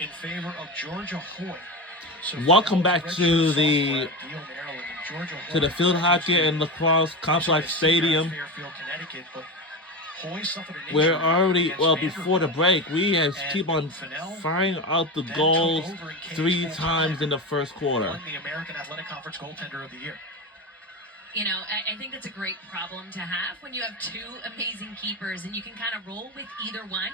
in favor of Georgia Hoy. So welcome back to the field hockey and lacrosse complex stadium. We're already, well, before the break, we have keep on firing out the goals 3 times in the first quarter. The American Athletic Conference Goaltender of the Year. You know, I think that's a great problem to have when you have two amazing keepers and you can kind of roll with either one.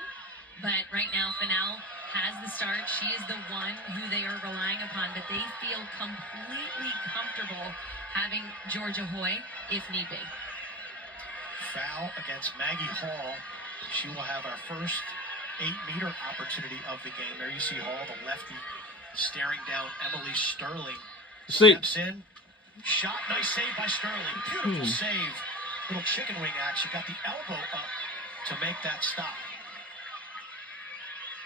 But right now, Fennell has the start. She is the one who they are relying upon, but they feel completely comfortable having Georgia Hoy if need be. Foul against Maggie Hall. She will have our first 8-meter opportunity of the game. There you see Hall, the lefty, staring down Emily Sterling. Steps in. Shot, nice save by Sterling. Beautiful save. Little chicken wing action. Got the elbow up to make that stop.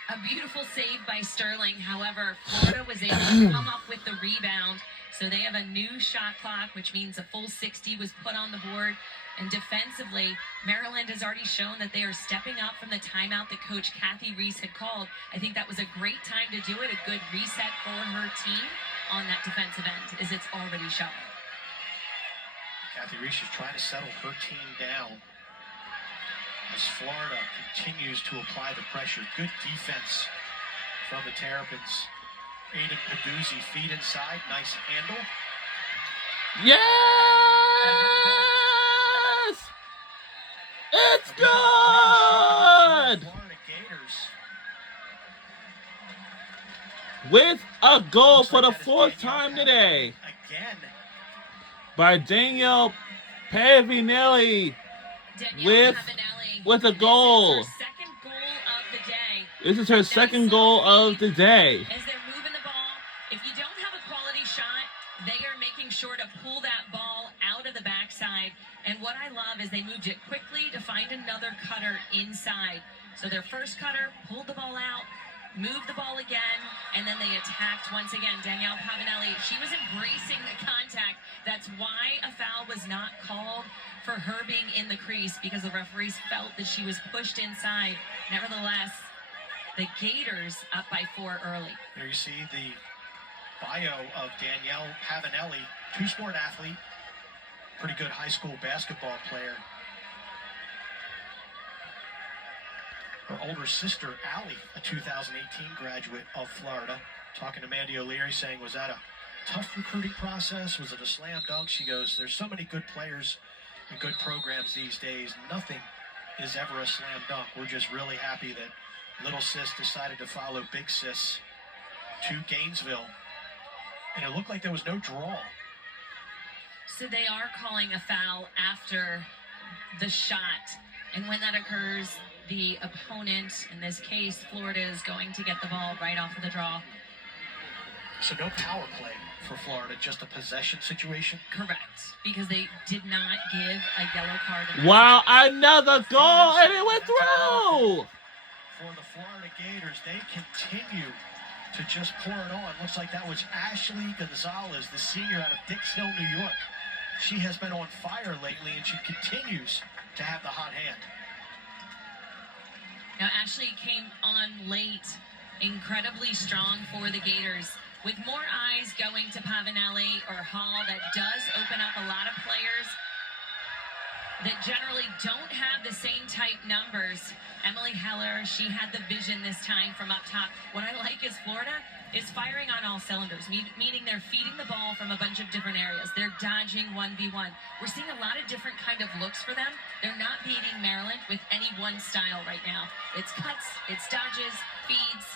A beautiful save by Sterling. However, Florida was able to come up with the rebound. So they have a new shot clock, which means a full 60 was put on the board. And defensively, Maryland has already shown that they are stepping up from the timeout that Coach Kathy Reese had called. I think that was a great time to do it, a good reset for her team on that defensive end, as it's already shown. Kathy Reese is trying to settle her team down as Florida continues to apply the pressure. Good defense from the Terrapins. Aiden Peduzzi, feet inside, nice handle. Yes! It's good! Florida Gators. With a goal for the 4th time today. Again. By Danielle Pavinelli. With a goal. This is her second goal of the day. As they're moving the ball, if you don't have a quality shot, they are making sure to pull that ball out of the backside. And what I love is they moved it quickly to find another cutter inside. So their first cutter pulled the ball out, moved the ball again, and then they attacked once again. Danielle Pavinelli, she was embracing the contact. That's why a foul was not called for her being in the crease, because the referees felt that she was pushed inside. Nevertheless, the Gators up by 4 early. There you see the bio of Danielle Pavinelli, 2-sport athlete, pretty good high school basketball player. Her older sister, Allie, a 2018 graduate of Florida, talking to Mandy O'Leary, saying, was that a tough recruiting process? Was it a slam dunk? She goes, there's so many good players and good programs these days. Nothing is ever a slam dunk. We're just really happy that little sis decided to follow big sis to Gainesville. And it looked like there was no draw. So they are calling a foul after the shot. And when that occurs, the opponent, in this case, Florida, is going to get the ball right off of the draw. So no power play for Florida, just a possession situation? Correct, because they did not give a yellow card. Wow, another goal, and it went through! For the Florida Gators, they continue to just pour it on. Looks like that was Ashley Gonzalez, the senior out of Dix Hill, New York. She has been on fire lately, and she continues to have the hot hand. Now, Ashley came on late, incredibly strong for the Gators. With more eyes going to Pavinelli or Hall, that does open up a lot of players that generally don't have the same type numbers. Emily Heller, she had the vision this time from up top. What I like is Florida is firing on all cylinders, meaning they're feeding the ball from a bunch of different areas. They're dodging 1v1. We're seeing a lot of different kind of looks for them. They're not beating Maryland with any one style right now. It's cuts, it's dodges, feeds.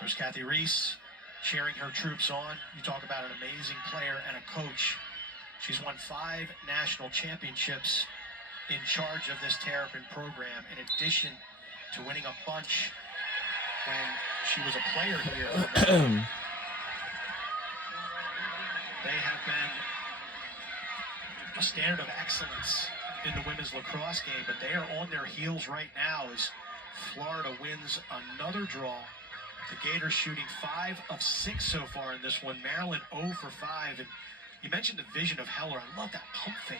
There's Kathy Reese cheering her troops on. You talk about an amazing player and a coach. She's won 5 national championships in charge of this Terrapin program, in addition to winning a bunch when she was a player here. They have been a standard of excellence in the women's lacrosse game, but they are on their heels right now as Florida wins another draw. The Gators shooting 5 of 6 so far in this one. Maryland 0 for 5. And you mentioned the vision of Heller. I love that pump fake.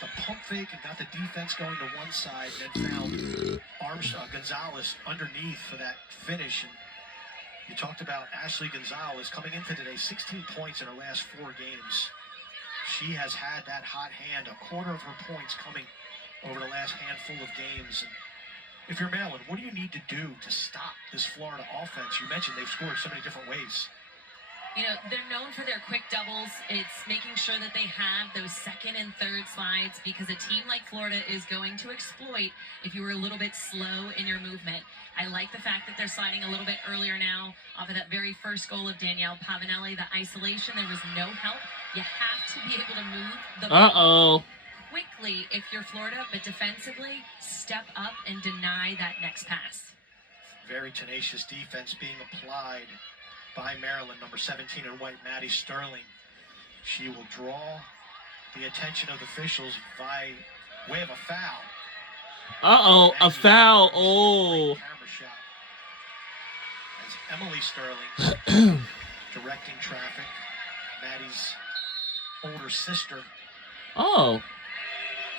The pump fake and got the defense going to one side, and then found Gonzalez underneath for that finish. And You talked about Ashley Gonzalez coming into today, 16 points in her last 4 games. She has had that hot hand, a quarter of her points coming over the last handful of games. And if you're Maryland, what do you need to do to stop this Florida offense? You mentioned they've scored so many different ways. You know, they're known for their quick doubles. It's making sure that they have those second and third slides, because a team like Florida is going to exploit if you were a little bit slow in your movement. I like the fact that they're sliding a little bit earlier now off of that very first goal of Danielle Pavanelli. The isolation, there was no help. You have to be able to move the ball quickly if you're Florida, but defensively, step up and deny that next pass. Very tenacious defense being applied by Maryland, number 17 in white, Maddie Sterling. She will draw the attention of the officials by way of a foul. A foul. Oh. Camera shot. As Emily Sterling directing traffic, Maddie's older sister. Oh.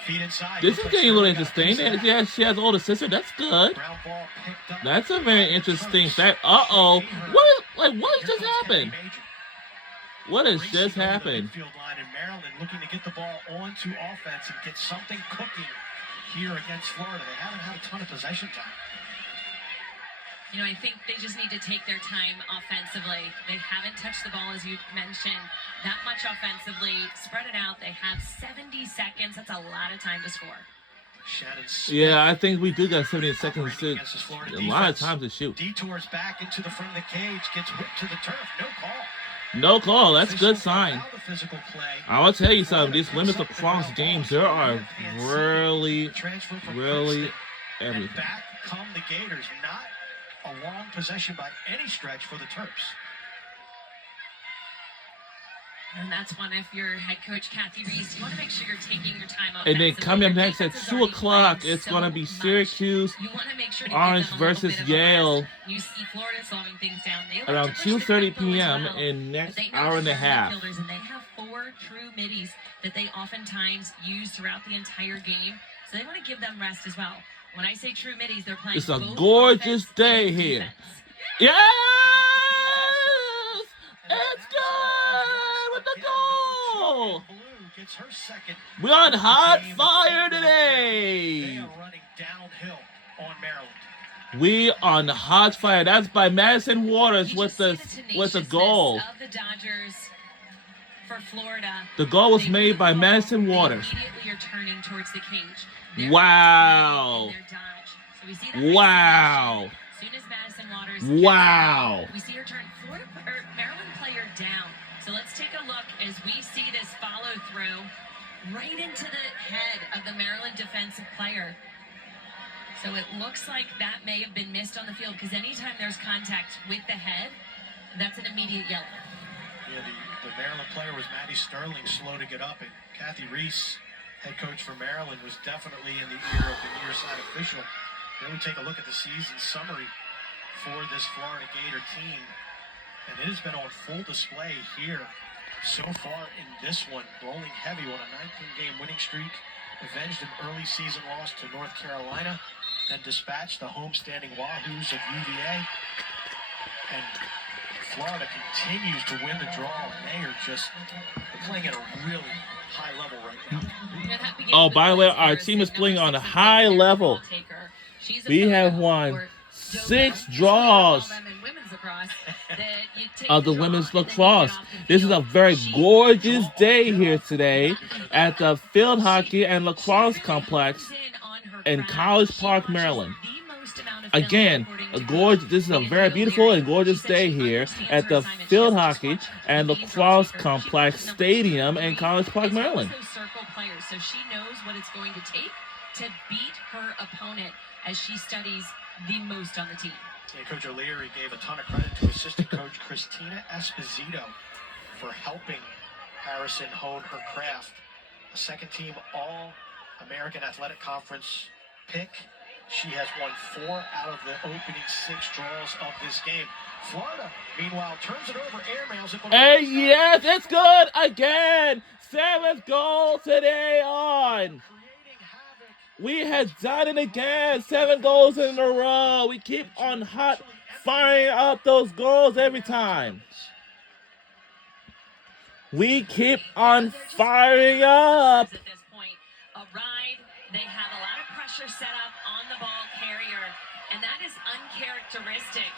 Feet inside. This is getting a little interesting. Yeah, she has an older sister. That's good. That's a very interesting fact. What just happened? What has just happened? Maryland looking to get the ball onto offense and get something cooking here against Florida. They haven't had a ton of possession time. You know, I think they just need to take their time offensively. They haven't touched the ball, as you mentioned, that much offensively. Spread it out. They have 70 seconds. That's a lot of time to score. Yeah, I think we do got 70 seconds to a lot of time to shoot. Detours back into the front of the cage, gets whipped to the turf. No call. No call. That's a good sign. I will tell you something. These women's lacrosse games, there are really everything. And back come the Gators. Not a long possession by any stretch for the Terps. And that's one, if you're head coach Kathy Reese, you want to make sure you're taking your time out. And then coming up next at 2 o'clock, it's going to be Syracuse, Orange versus Yale. You see Florida slowing things down. Around 2:30 p.m. in next hour and a half. And they have 4 true middies that they oftentimes use throughout the entire game. So they want to give them rest as well. When I say true middies, they're playing. It's a gorgeous day here. Yes! It's good with the goal! We're on hot fire today! They are running downhill on Maryland. We on hot fire. That's by Madison Waters with the goal. Of the Dodgers for Florida. The goal was made by Madison Waters. Immediately are turning towards the cage. Wow. So we see that wow. As soon as Madison Waters wow. we see her turn Maryland player down. So let's take a look as we see this follow through right into the head of the Maryland defensive player. So it looks like that may have been missed on the field, because anytime there's contact with the head, that's an immediate yellow. Yeah, the Maryland player was Maddie Sterling, slow to get up, and Kathy Reese, head coach for Maryland, was definitely in the ear of the near side official. Then we take a look at the season summary for this Florida Gator team, and it has been on full display here so far in this one, rolling heavy on a 19-game winning streak, avenged an early season loss to North Carolina, then dispatched the homestanding Wahoos of UVA, and Florida continues to win the draw, and they are just playing at a really high level right now. Oh, by the way, our team is playing on a high level. We have won 6 draws of the women's lacrosse. This is a very gorgeous day here today at the Field Hockey and Lacrosse Complex in College Park, Maryland. Again, this is a very beautiful and gorgeous day here at the Field Hockey and Lacrosse Complex Stadium in College Park, Maryland. So she knows what it's going to take to beat her opponent as she studies the most on the team. Yeah, Coach O'Leary gave a ton of credit to assistant coach Christina Esposito for helping Harrison hone her craft. A second-team All-American Athletic Conference pick. She has won 4 out of the opening 6 draws of this game. Florida, meanwhile, turns it over, airmails it. And yes, it's good again. 7th goal today on. We have done it again. 7 goals in a row. We keep on hot firing up those goals every time. We keep on firing up. At this point, a ride. They have a lot of pressure set up on the ball carrier, and that is uncharacteristic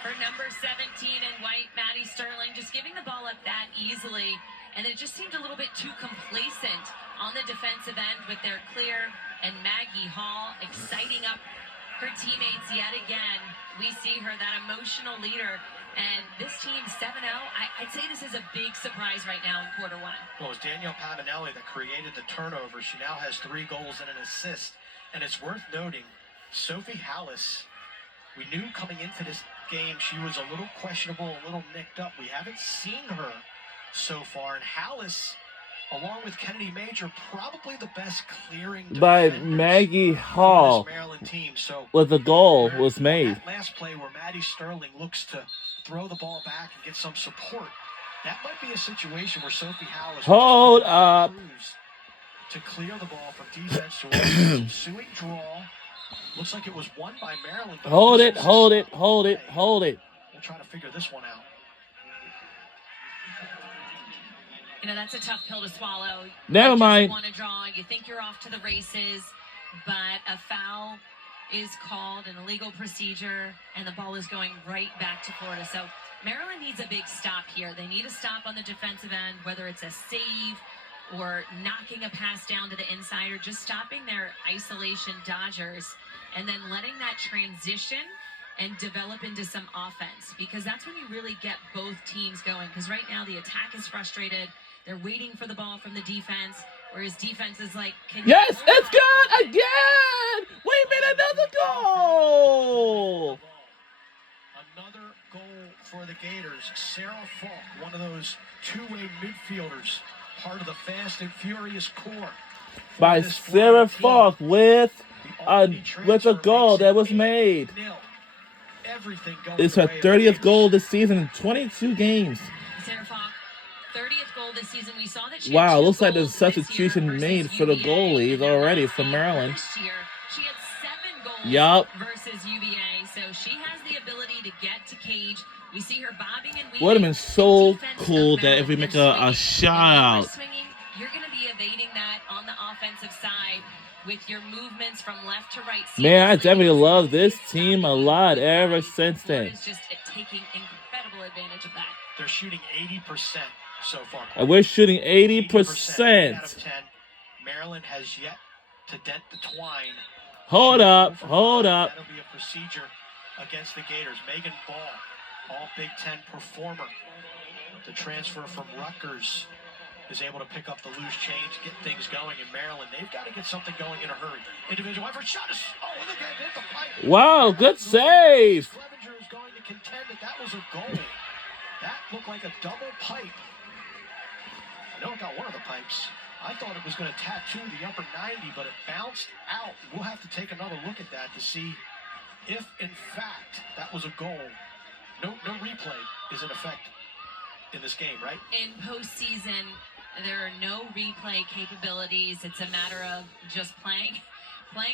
for number 17 in white, Maddie Sterling, just giving the ball up that easily, and it just seemed a little bit too complacent on the defensive end with their clear, and Maggie Hall exciting up her teammates yet again. We see her, that emotional leader. And this team, 7-0, I'd say this is a big surprise right now in quarter one. Well, it was Danielle Pavanelli that created the turnover. She now has 3 goals and an assist. And it's worth noting, Sophie Hallis, we knew coming into this game she was a little questionable, a little nicked up. We haven't seen her so far. And Hallis, along with Kennedy Major, probably the best clearing By defenders Maggie for Hall this Maryland team. So with the goal was made. that last play where Maddie Sterling looks to throw the ball back and get some support, that might be a situation where Sophie Hallis Hold up. to clear the ball from defense to an ensuing draw. Looks like it was won by Maryland. But Hold it, hold it, hold it, hold it. We'll try to figure this one out. You know, that's a tough pill to swallow. Never mind. You want to draw, you think you're off to the races, but a foul is called, an illegal procedure, and the ball is going right back to Florida. So Maryland needs a big stop here. They need a stop on the defensive end, whether it's a save or knocking a pass down to the inside or just stopping their isolation dodgers and then letting that transition and develop into some offense, because that's when you really get both teams going. Because right now the attack is frustrated. They're waiting for the ball from the defense, whereas defense is like, yes, it's good again. We made another goal. Another goal for the Gators. Sarah Falk, one of those two-way midfielders, part of the fast and furious core. By Sarah Falk with a goal that was made. It's her 30th goal this season in 22 games. Sarah Falk, 30th goal this season. We saw that she Wow, had looks 2 like there's goals this substitution year made versus for the UVA, goalies and then already last for year, Maryland. last year, she had 7 goals Yup. versus UVA, so she has the ability to get to cage. We see her bobbing and weaving. Would have been so Defense of cool that if we Maryland, make they're a swinging. shot When out. you're swinging, you're going to be evading that on the offensive side with your movements from left to right. Man, I seamlessly. definitely love this It's team a stopping lot you ever inside. since then. Florida's just taking incredible advantage of that. They're shooting 80% so far. And we're shooting 80% 80%. out of 10. Maryland has yet to dent the twine. Hold Shooting up, 0 for hold 5. up. That'll be a procedure against the Gators. Megan Ball, all Big Ten performer. The transfer from Rutgers is able to pick up the loose change, get things going in Maryland. They've got to get something going in a hurry. Individual effort, shot is, look at it, hit the pipe. Wow, good save. Clevenger is going to contend that was a goal. That looked like a double pipe. I know it got one of the pipes. I thought it was going to tattoo the upper 90, but it bounced out. We'll have to take another look at that to see if, in fact, that was a goal. No replay is in effect in this game, right? In postseason, there are no replay capabilities. It's a matter of just playing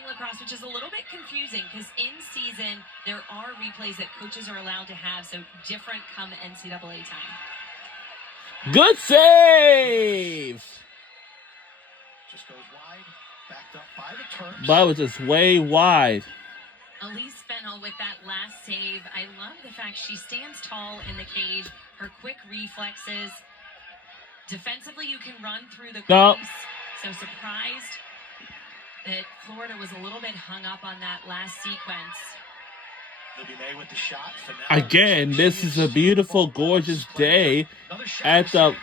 lacrosse, which is a little bit confusing because in season there are replays that coaches are allowed to have, so different come NCAA time. Good save. Just goes wide, backed up by the Terps. But it was just way wide. Elise Fennell with that last save. I love the fact she stands tall in the cage. Her quick reflexes. Defensively, you can run through the No. crease. So surprised that Florida was a little bit hung up on that last sequence. Libby May with the shot. Fennell. Again, this is a beautiful, gorgeous day at the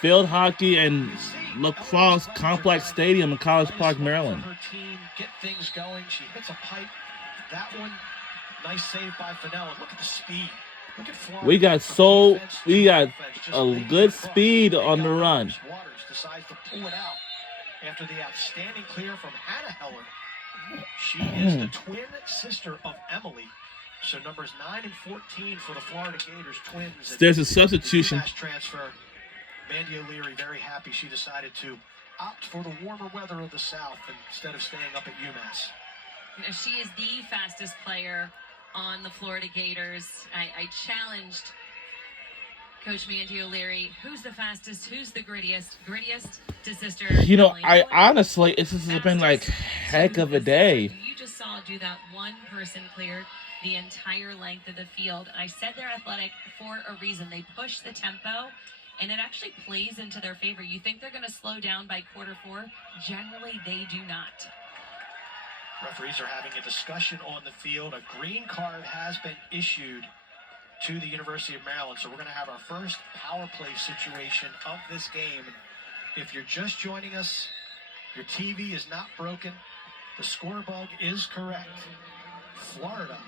Field Hockey and Lacrosse Complex Stadium in College Park, Maryland. Her team get things going. She hits a pipe. That one, nice save by Fennell. And look at the speed. Look at Florida. We got a good speed on the run. Waters decides to pull it out after the outstanding clear from Hannah Heller. She is the twin sister of Emily. So numbers 9 and 14 for the Florida Gators twins. There's a substitution. Transfer. Mandy O'Leary very happy she decided to opt for the warmer weather of the South instead of staying up at UMass. You know, she is the fastest player on the Florida Gators. I challenged Coach Mandy O'Leary, who's the fastest, who's the grittiest to sister. You know, Emily I Miller. honestly, this has been like heck of a day. You just saw do that one person clear the entire length of the field. I said they're athletic for a reason. They push the tempo, and it actually plays into their favor. You think they're going to slow down by quarter 4? Generally, they do not. Referees are having a discussion on the field. A green card has been issued to the University of Maryland. So we're going to have our first power play situation of this game. If you're just joining us, your TV is not broken. The score bug is correct. Florida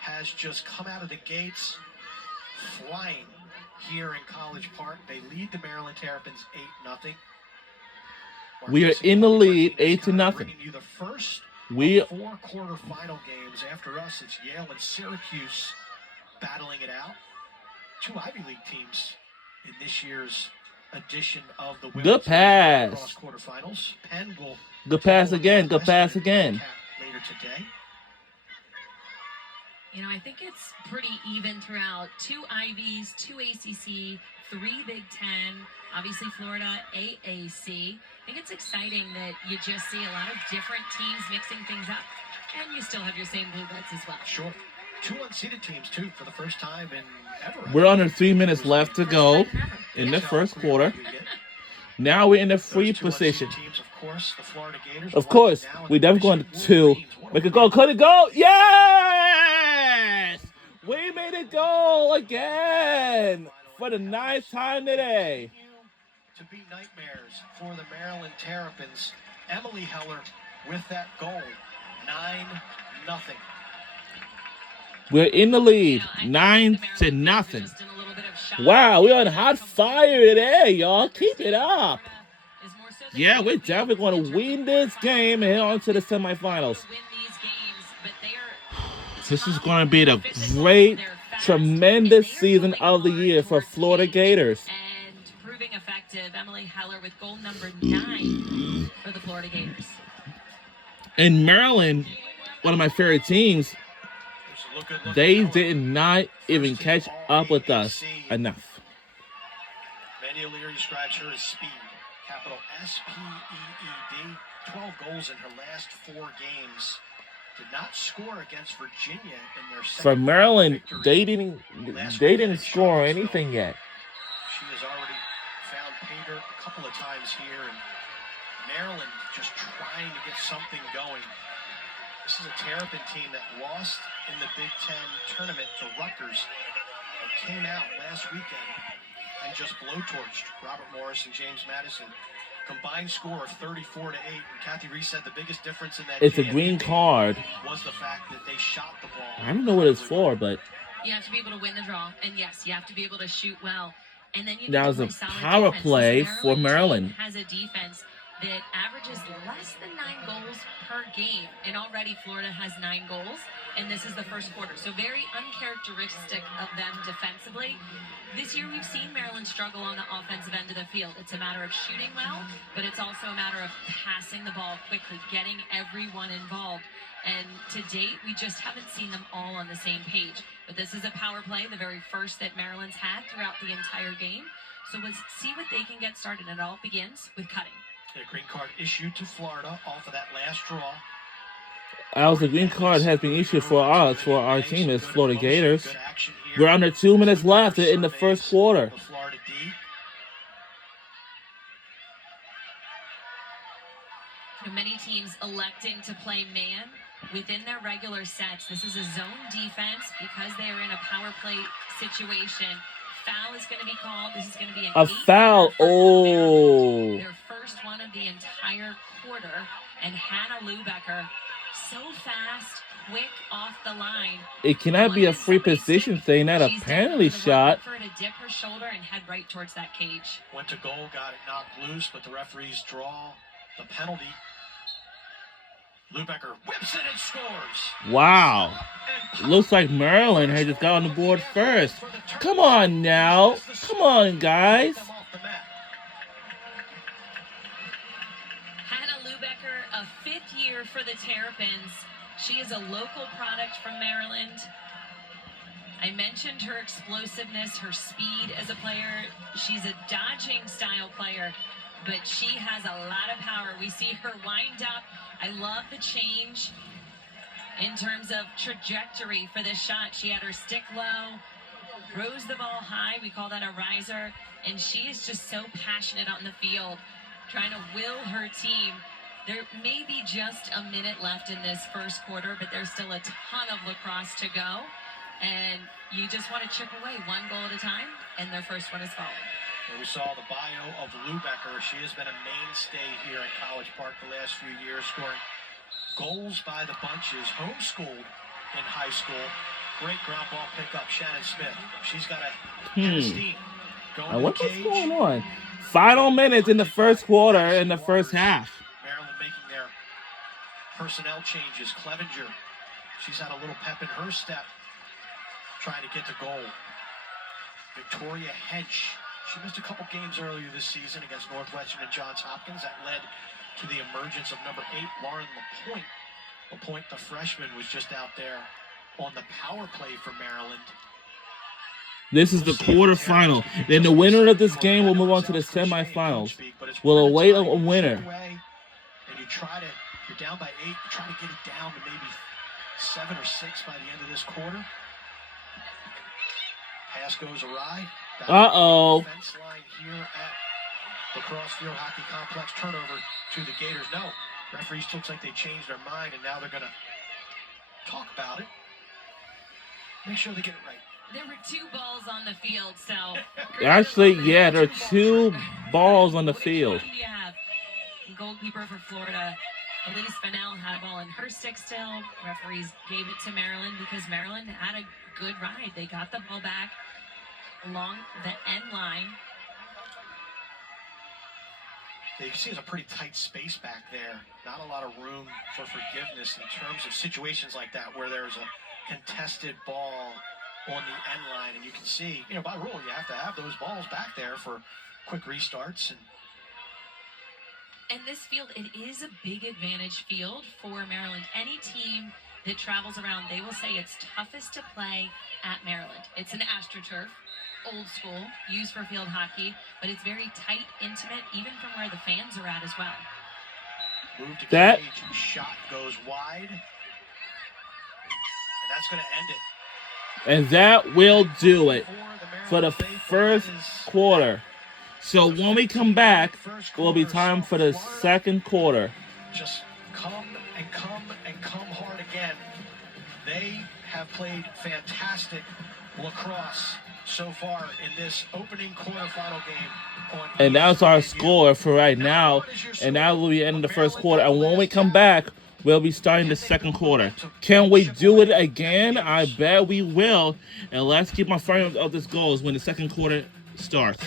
has just come out of the gates flying here in College Park. They lead the Maryland Terrapins 8-0. We are in the lead, 8-0. Bringing you the first We of 4 quarterfinal games. After us, it's Yale and Syracuse battling it out. 2 Ivy League teams in this year's edition of the Good pass. Lacrosse quarterfinals. Penn will Good pass again. Good pass again. later today. You know, I think it's pretty even throughout. 2 Ivies, 2 ACC, 3 Big Ten, obviously Florida, AAC. I think it's exciting that you just see a lot of different teams mixing things up. And you still have your same Blue Bloods as well. Sure. 2 unseeded teams, too, for the first time in ever. We're under 3 minutes left to go in the first quarter. Now we're in the free position. Teams, of course, the Florida Gators. Of course, we definitely going to make a goal. Could it go? Yes! We made it goal again for the 9th time today. To be nightmares for the Maryland Terrapins. Emily Heller with that goal. 9-0. We're in the lead, 9-0. Wow, we're on hot fire today, y'all. Keep it up. Yeah, we're definitely going to win this game and head on to the semifinals. This is going to be the great, tremendous season of the year for Florida Gators. And proving effective, Emily Heller with goal number 9 for the Florida Gators. In Maryland, one of my favorite teams, they did not even catch up with us enough. Mandy O'Leary describes her as speed, capital S-P-E-E-D. 12 goals in her last 4 games. Did not score against Virginia in their second. For Maryland, victory. they didn't score anything yet. She has already found pay dirt a couple of times here, and Maryland just trying to get something going. This is a Terrapin team that lost in the Big Ten tournament to Rutgers and came out last weekend and just blowtorched Robert Morris and James Madison. Combined score of 34-8. And Kathy Reese said the biggest difference in that it's a green card. Was the fact that they shot the ball. I don't know what it's for, but you have to be able to win the draw, and yes, you have to be able to shoot well. And then you that was a power play for Maryland. Has a defense that averages less than 9 goals per game, and already Florida has 9 goals, and this is the first quarter. So very uncharacteristic of them defensively. This year we've seen Maryland struggle on the offensive end of the field. It's a matter of shooting well, but it's also a matter of passing the ball quickly, getting everyone involved. And to date, we just haven't seen them all on the same page. But this is a power play, the very first that Maryland's had throughout the entire game. So let's see what they can get started. And it all begins with cutting. A green card issued to Florida off of that last draw. As the green card has been issued for us, for our team as Florida Gators. We're under 2 minutes left in the first quarter. Many teams electing to play man within their regular sets. This is a zone defense because they are in a power play situation. Foul is going to be called. This is going to be a foul. Oh. Their first one of the entire quarter. And Hannah Lubecker, so fast, quick off the line. It cannot be a free position thing, not a penalty shot. For her to dip her shoulder and head right towards that cage. Went to goal, got it knocked loose, but the referees draw the penalty. Lubecker whips it and scores. Wow. Looks like Maryland had just got on the board first. Come on now. Come on, guys. Hannah Lubecker, a 5th year for the Terrapins. She is a local product from Maryland. I mentioned her explosiveness, her speed as a player. She's a dodging style player, but she has a lot of power. We see her wind up. I love the change in terms of trajectory for this shot. She had her stick low, rose the ball high. We call that a riser. And she is just so passionate out in the field, trying to will her team. There may be just a minute left in this first quarter, but there's still a ton of lacrosse to go. And you just want to chip away one goal at a time, and their first one is falling. And we saw the bio of Lou Becker. She has been a mainstay here at College Park the last few years, scoring goals by the bunches, homeschooled in high school. Great ground ball pickup, Shannon Smith. She's got a head of steam. I wonder what's going on. Final minutes in the first quarter, in the first half. Maryland making their personnel changes. Clevenger, she's had a little pep in her step, trying to get to goal. Victoria Hench, she missed a couple games earlier this season against Northwestern and Johns Hopkins. That led to the emergence of number 8, Lauren LaPointe. LaPointe, the freshman, was just out there on the power play for Maryland. This is the quarterfinal. Then the winner of this game will move on to the semifinals. We'll await a winner. And you're down by 8, you try to get it down to maybe 7 or 6 by the end of this quarter. Pass goes awry. Uh-oh. Fence line here at Lacrosse Field Hockey Complex. Turnover to the Gators. No, referees looks like they changed their mind, and now they're going to talk about it. Make sure they get it right. There were 2 balls on the field, so... Actually, yeah, there are 2 balls on the field. Which one do you have? Goalkeeper for Florida, Elise Fennell, had a ball in her stick still. Referees gave it to Maryland because Maryland had a good ride. They got the ball back along the end line. You can see there's a pretty tight space back there. Not a lot of room for forgiveness in terms of situations like that where there's a contested ball on the end line, and you can see, by rule, you have to have those balls back there for quick restarts. And this field, it is a big advantage field for Maryland. Any team that travels around, they will say it's toughest to play at Maryland. It's an AstroTurf, old school, used for field hockey, but it's very tight, intimate, even from where the fans are at as well. Move to cage, shot goes wide, and that's going to end it. And that will do it for the first quarter. So when we come back, it will be time for the second quarter. Just come and come and come hard again. They have played fantastic lacrosse so far in this opening quarterfinal game. And that's our score for right now. And that will be the end of the first quarter. And when we come back, we'll be starting the second quarter. Can we do it again? I bet we will. And let's keep my frame of this goals when the second quarter starts.